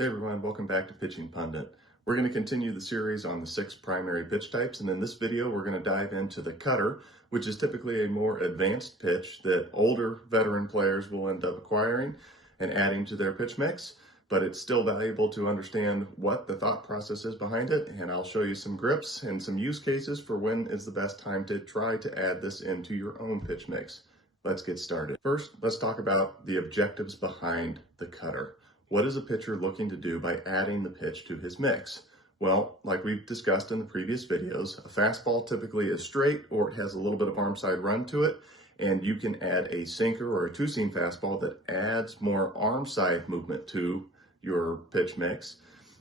Hey everyone, welcome back to Pitching Pundit. We're going to continue the series on the 6 primary pitch types, and in this video we're going to dive into the cutter, which is typically a more advanced pitch that older veteran players will end up acquiring and adding to their pitch mix, but it's still valuable to understand what the thought process is behind it, and I'll show you some grips and some use cases for when is the best time to try to add this into your own pitch mix. Let's get started. First, let's talk about the objectives behind the cutter. What is a pitcher looking to do by adding the pitch to his mix? Well, like we've discussed in the previous videos, a fastball typically is straight or it has a little bit of arm side run to it, and you can add a sinker or a two-seam fastball that adds more arm side movement to your pitch mix,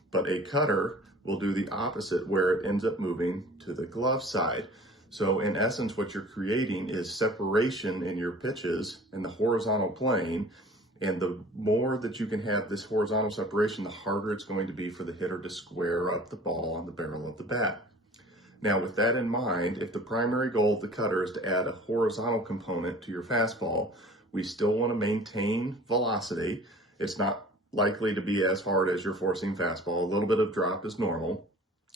but a cutter will do the opposite where it ends up moving to the glove side. So in essence, what you're creating is separation in your pitches in the horizontal plane. And the more that you can have this horizontal separation, the harder it's going to be for the hitter to square up the ball on the barrel of the bat. Now, with that in mind, if the primary goal of the cutter is to add a horizontal component to your fastball, we still want to maintain velocity. It's not likely to be as hard as your four-seam fastball. A little bit of drop is normal,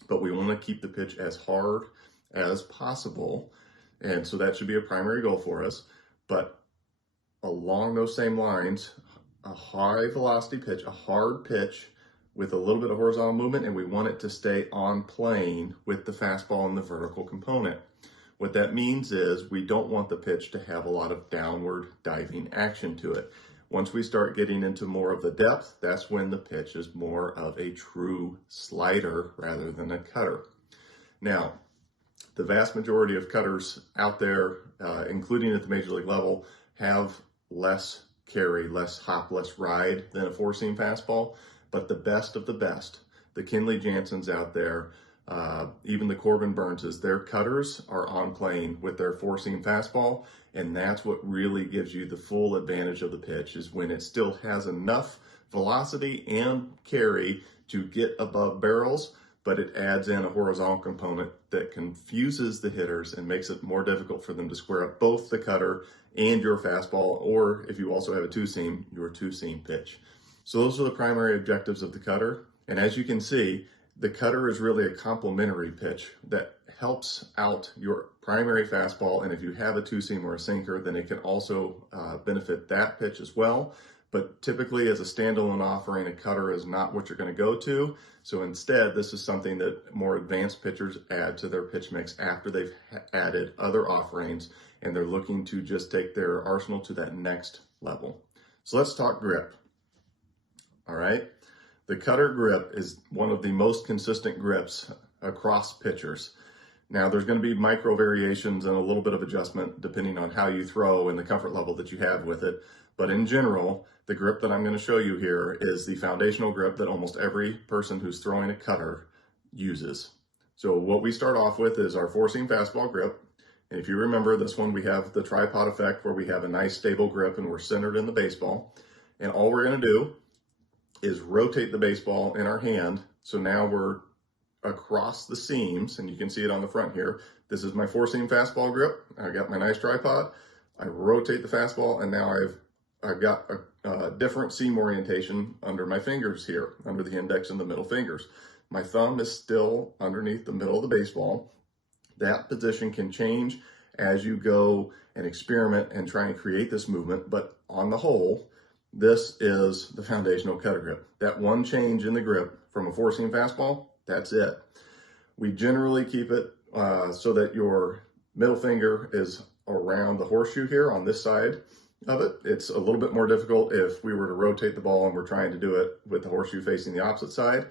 but we want to keep the pitch as hard as possible. And so that should be a primary goal for us. But along those same lines, a high velocity pitch, a hard pitch with a little bit of horizontal movement, and we want it to stay on plane with the fastball and the vertical component. What that means is we don't want the pitch to have a lot of downward diving action to it. Once we start getting into more of the depth, that's when the pitch is more of a true slider rather than a cutter. Now, the vast majority of cutters out there, including at the major league level, have less carry, less hop, less ride than a four-seam fastball, but the best of the best, the Kenley Janssens out there, even the Corbin Burnses, their cutters are on plane with their four-seam fastball, and that's what really gives you the full advantage of the pitch, is when it still has enough velocity and carry to get above barrels, but it adds in a horizontal component that confuses the hitters and makes it more difficult for them to square up both the cutter and your fastball, or if you also have a two-seam, your two-seam pitch. So those are the primary objectives of the cutter. And as you can see, the cutter is really a complementary pitch that helps out your primary fastball. And if you have a two-seam or a sinker, then it can also benefit that pitch as well. But typically as a standalone offering, a cutter is not what you're going to go to. So instead, this is something that more advanced pitchers add to their pitch mix after they've added other offerings and they're looking to just take their arsenal to that next level. So let's talk grip. All right. The cutter grip is one of the most consistent grips across pitchers. Now, there's going to be micro variations and a little bit of adjustment depending on how you throw and the comfort level that you have with it. But in general, the grip that I'm going to show you here is the foundational grip that almost every person who's throwing a cutter uses. So what we start off with is our four-seam fastball grip. And if you remember this one, we have the tripod effect where we have a nice stable grip and we're centered in the baseball. And all we're going to do is rotate the baseball in our hand. So now we're across the seams, and you can see it on the front here. This is my four-seam fastball grip. I got my nice tripod. I rotate the fastball, and now I've got a different seam orientation under my fingers here, under the index and the middle fingers. My thumb is still underneath the middle of the baseball. That position can change as you go and experiment and try and create this movement, but on the whole, this is the foundational cutter grip. That one change in the grip from a four-seam fastball, that's it. We generally keep it so that your middle finger is around the horseshoe here on this side of it. It's a little bit more difficult if we were to rotate the ball and we're trying to do it with the horseshoe facing the opposite side.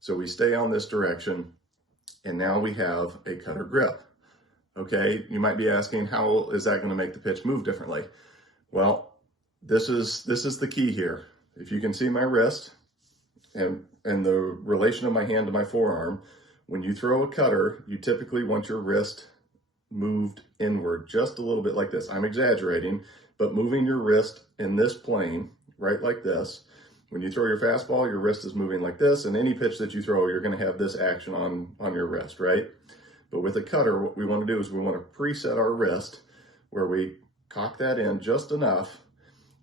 So we stay on this direction, and now we have a cutter grip. Okay, you might be asking, how is that going to make the pitch move differently? Well, this is the key here. If you can see my wrist and the relation of my hand to my forearm, when you throw a cutter, you typically want your wrist moved inward just a little bit like this. I'm exaggerating, but moving your wrist in this plane, right like this. When you throw your fastball, your wrist is moving like this, and any pitch that you throw, you're going to have this action on your wrist, right? But with a cutter, what we want to do is we want to preset our wrist where we cock that in just enough,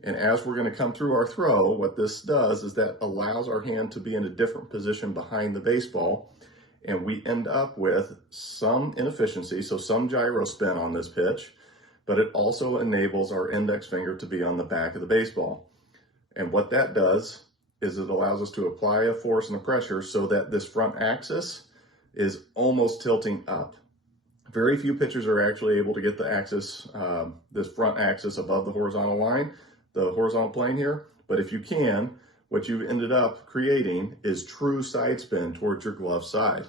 And as we're going to come through our throw, what this does is that allows our hand to be in a different position behind the baseball, and we end up with some inefficiency, so some gyro spin on this pitch, but it also enables our index finger to be on the back of the baseball. And what that does is it allows us to apply a force and a pressure so that this front axis is almost tilting up. Very few pitchers are actually able to get the axis, this front axis above the horizontal line, the horizontal plane here. But if you can, what you've ended up creating is true side spin towards your glove side.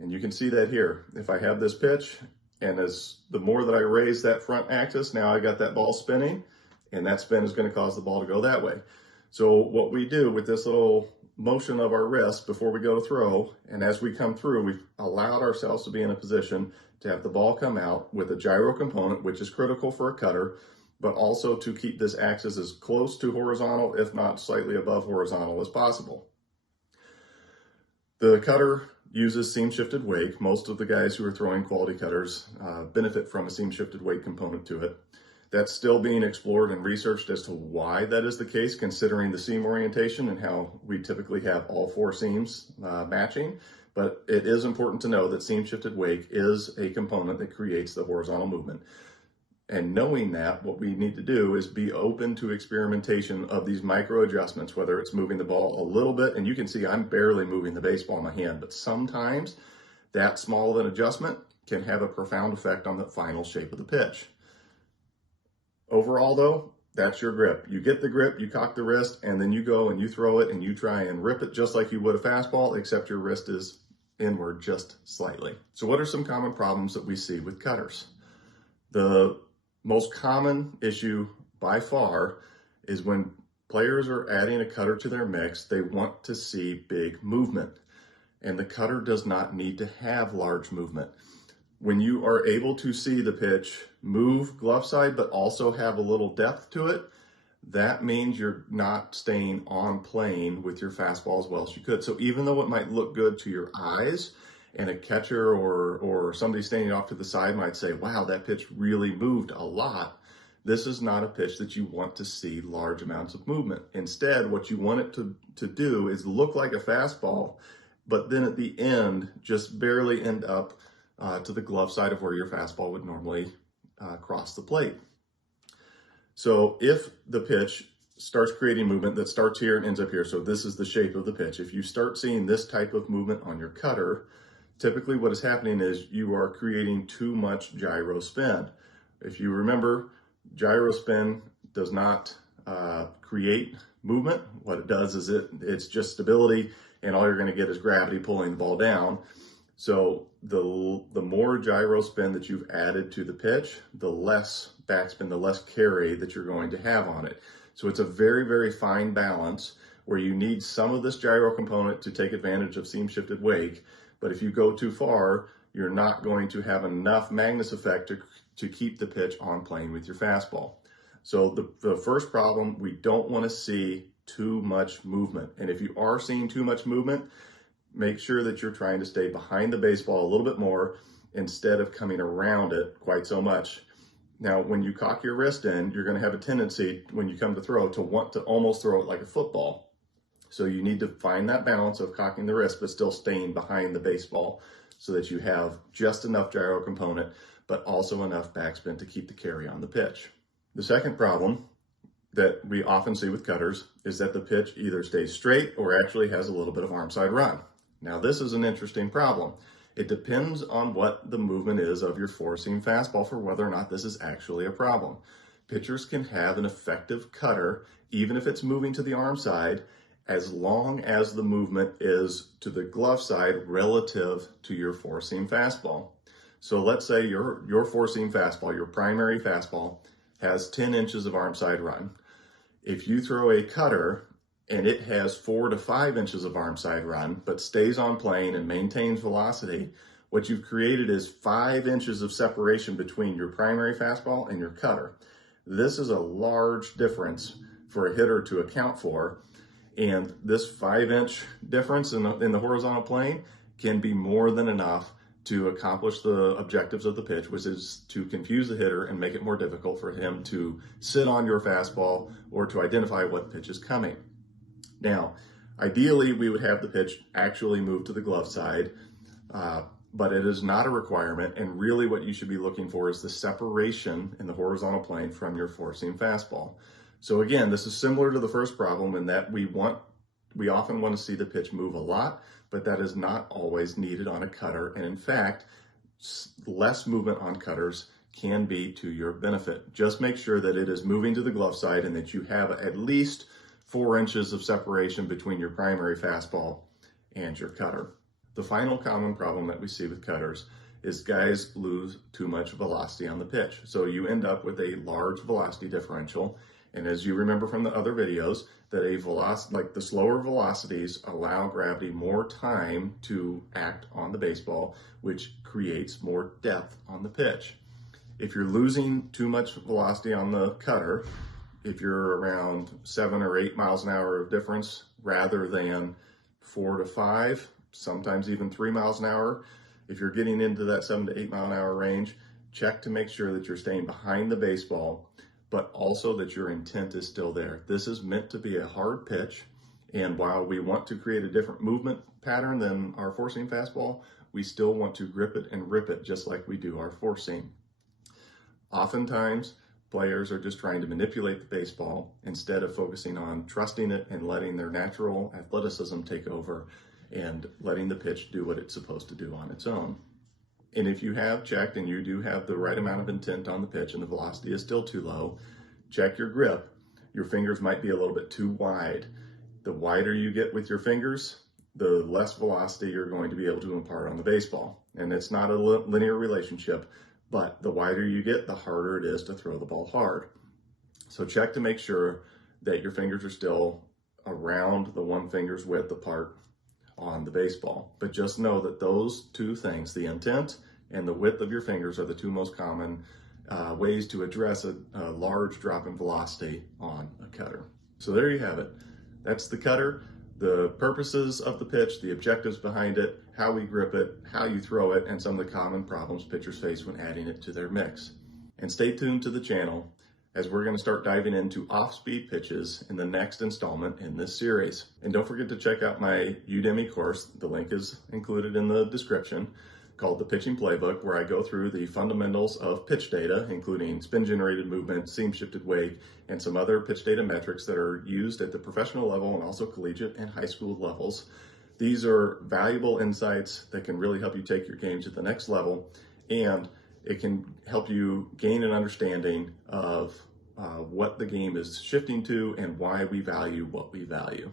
And you can see that here. If I have this pitch, and the more that I raise that front axis, now I got that ball spinning, and that spin is going to cause the ball to go that way. So what we do with this little motion of our wrist before we go to throw, and as we come through, we've allowed ourselves to be in a position to have the ball come out with a gyro component, which is critical for a cutter, but also to keep this axis as close to horizontal, if not slightly above horizontal, as possible. The cutter uses seam shifted wake. Most of the guys who are throwing quality cutters benefit from a seam shifted wake component to it. That's still being explored and researched as to why that is the case, considering the seam orientation and how we typically have all four seams matching. But it is important to know that seam shifted wake is a component that creates the horizontal movement. And knowing that, what we need to do is be open to experimentation of these micro adjustments, whether it's moving the ball a little bit, and you can see I'm barely moving the baseball in my hand, but sometimes that small of an adjustment can have a profound effect on the final shape of the pitch. Overall though, that's your grip. You get the grip, you cock the wrist, and then you go and you throw it and you try and rip it just like you would a fastball, except your wrist is inward just slightly. So what are some common problems that we see with cutters? The most common issue by far is when players are adding a cutter to their mix, they want to see big movement. And the cutter does not need to have large movement. When you are able to see the pitch move glove side, but also have a little depth to it, that means you're not staying on plane with your fastball as well as you could. So even though it might look good to your eyes, and a catcher or somebody standing off to the side might say, wow, that pitch really moved a lot, this is not a pitch that you want to see large amounts of movement. Instead, what you want it to do is look like a fastball, but then at the end, just barely end up to the glove side of where your fastball would normally cross the plate. So if the pitch starts creating movement that starts here and ends up here, so this is the shape of the pitch. If you start seeing this type of movement on your cutter, typically what is happening is you are creating too much gyro spin. If you remember, gyro spin does not create movement. What it does is it's just stability, and all you're going to get is gravity pulling the ball down. So the more gyro spin that you've added to the pitch, the less backspin, the less carry that you're going to have on it. So it's a very, very fine balance where you need some of this gyro component to take advantage of seam shifted wake. But if you go too far, you're not going to have enough Magnus effect to keep the pitch on plane with your fastball. So the first problem, we don't want to see too much movement. And if you are seeing too much movement, make sure that you're trying to stay behind the baseball a little bit more instead of coming around it quite so much. Now, when you cock your wrist in, you're going to have a tendency when you come to throw to want to almost throw it like a football. So you need to find that balance of cocking the wrist, but still staying behind the baseball so that you have just enough gyro component, but also enough backspin to keep the carry on the pitch. The second problem that we often see with cutters is that the pitch either stays straight or actually has a little bit of arm side run. Now, this is an interesting problem. It depends on what the movement is of your four-seam fastball for whether or not this is actually a problem. Pitchers can have an effective cutter, even if it's moving to the arm side, as long as the movement is to the glove side relative to your four-seam fastball. So let's say your four-seam fastball, your primary fastball, has 10 inches of arm side run. If you throw a cutter and it has 4 to 5 inches of arm side run, but stays on plane and maintains velocity, what you've created is 5 inches of separation between your primary fastball and your cutter. This is a large difference for a hitter to account for, and this 5-inch difference in the horizontal plane can be more than enough to accomplish the objectives of the pitch, which is to confuse the hitter and make it more difficult for him to sit on your fastball or to identify what pitch is coming. Now, ideally, we would have the pitch actually move to the glove side, but it is not a requirement, and really what you should be looking for is the separation in the horizontal plane from your four-seam fastball. So again, this is similar to the first problem in that we often want to see the pitch move a lot, but that is not always needed on a cutter. And in fact, less movement on cutters can be to your benefit. Just make sure that it is moving to the glove side and that you have at least 4 inches of separation between your primary fastball and your cutter. The final common problem that we see with cutters is guys lose too much velocity on the pitch. So you end up with a large velocity differential. And as you remember from the other videos, that the slower velocities allow gravity more time to act on the baseball, which creates more depth on the pitch. If you're losing too much velocity on the cutter, if you're around 7 or 8 miles an hour of difference rather than 4 to 5, sometimes even 3 miles an hour, if you're getting into that 7 to 8 mile an hour range, check to make sure that you're staying behind the baseball, but also that your intent is still there. This is meant to be a hard pitch, and while we want to create a different movement pattern than our four-seam fastball, we still want to grip it and rip it just like we do our four-seam. Oftentimes, players are just trying to manipulate the baseball instead of focusing on trusting it and letting their natural athleticism take over and letting the pitch do what it's supposed to do on its own. And if you have checked and you do have the right amount of intent on the pitch and the velocity is still too low, check your grip. Your fingers might be a little bit too wide. The wider you get with your fingers, the less velocity you're going to be able to impart on the baseball. And it's not a linear relationship, but the wider you get, the harder it is to throw the ball hard. So check to make sure that your fingers are still around the one finger's width apart on the baseball. But just know that those two things, the intent and the width of your fingers, are the two most common ways to address a large drop in velocity on a cutter. So there you have it. That's the cutter, the purposes of the pitch, the objectives behind it, how we grip it, how you throw it, and some of the common problems pitchers face when adding it to their mix. And stay tuned to the channel as we're going to start diving into off-speed pitches in the next installment in this series. And don't forget to check out my Udemy course. The link is included in the description, called the Pitching Playbook, where I go through the fundamentals of pitch data, including spin-generated movement, seam-shifted weight, and some other pitch data metrics that are used at the professional level and also collegiate and high school levels. These are valuable insights that can really help you take your game to the next level, and it can help you gain an understanding of what the game is shifting to and why we value what we value.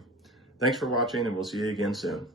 Thanks for watching, and we'll see you again soon.